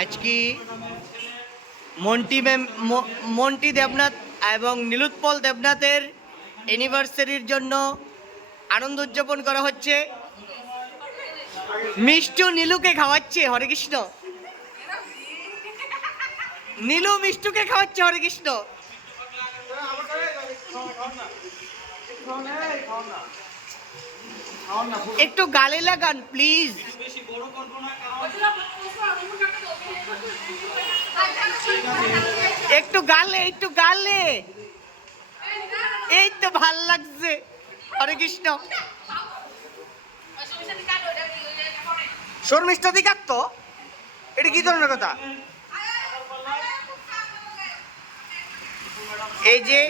আজকে মন্টি দেবনাথ এবং নীলোৎপল দেবনাথের অ্যানিভার্সারির জন্য আনন্দ উদযাপন করা হচ্ছে। মিষ্টু নীলুকে খাওয়াচ্ছে, হরে কৃষ্ণ। নীলু মিষ্টুকে খাওয়াচ্ছে, হরে কৃষ্ণ। একটু গালে লাগান প্লিজ। একটু গালে, একটু গালে। এই তো ভাল লাগছে, হরে কৃষ্ণ। শর্মিষ্ঠা দিকার তো এটা কি ধরনের কথা? এই যে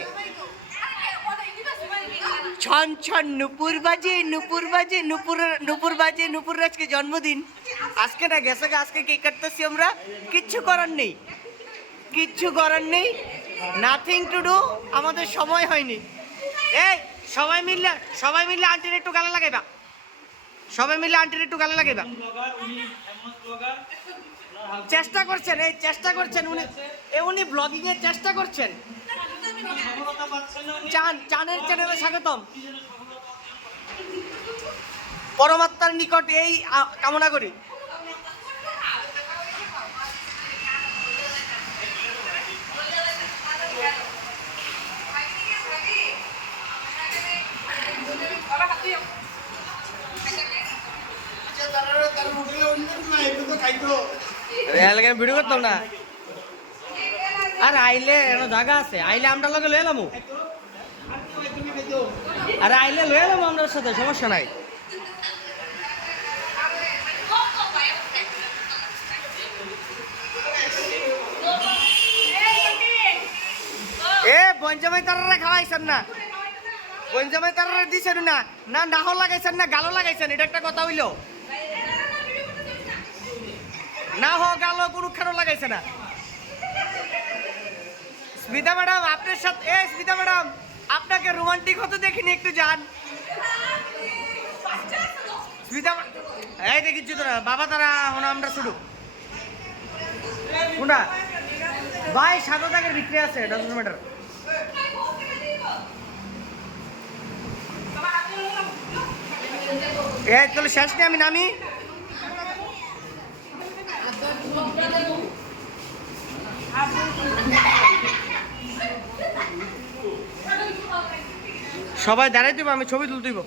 ছন ছন নুপুর বাজে, নুপুর বাজে, নুপুর বাজে, নুপুর আজকে জন্মদিন। আজকে না গেছে, আজকে কেক কাটতেছি আমরা। কিচ্ছু করার নেই, কিচ্ছু করার নেই, নাথিং টু ডু। আমাদের সময় হয়নি। এই সবাই মিললে আন্টির একটু গালা লাগাইবা, সবাই মিলে আন্টির একটু গালা লাগাইবা। চেষ্টা করছেন, এই চেষ্টা করছেন উনি ব্লগিং এর চেষ্টা করছেন। চানের চ্যানেলে স্বাগতম। পরমাত্মার নিকট এই কামনা করি। ভিডিও করতাম না আর আইলে জায়গা আছে, আইলে আমরা লগে লয়ে এলাম। আরে আইলে লয়ে এলাম আমরা সাথে, সমস্যা নাই। এ বঞ্জামাই তারা খাওয়াইছেন না, বঞ্জামাই তারা দিছেন না, না নাহ লাগাইছেন না গালো লাগাইছেন, এটা একটা কথা হইলো। না হো গালো কোনো লাগাইছে না। স্মিতা ম্যাডাম আপনার সাথে, স্মিতা ম্যাডাম আপনাকে রোমান্টিক হতে দেখিনি, একটু যান। স্মিতা এই দেখিচ্ছি তোরা বাবা, তারা আমরা শুরু কোনটা ভাই 7 টাকার বিক্রি আছে 10 মিটার। এই তাহলে শেষ নেই, আমি নামি। সবাই দাঁড়াই দিব, আমি ছবি তুলতেইব।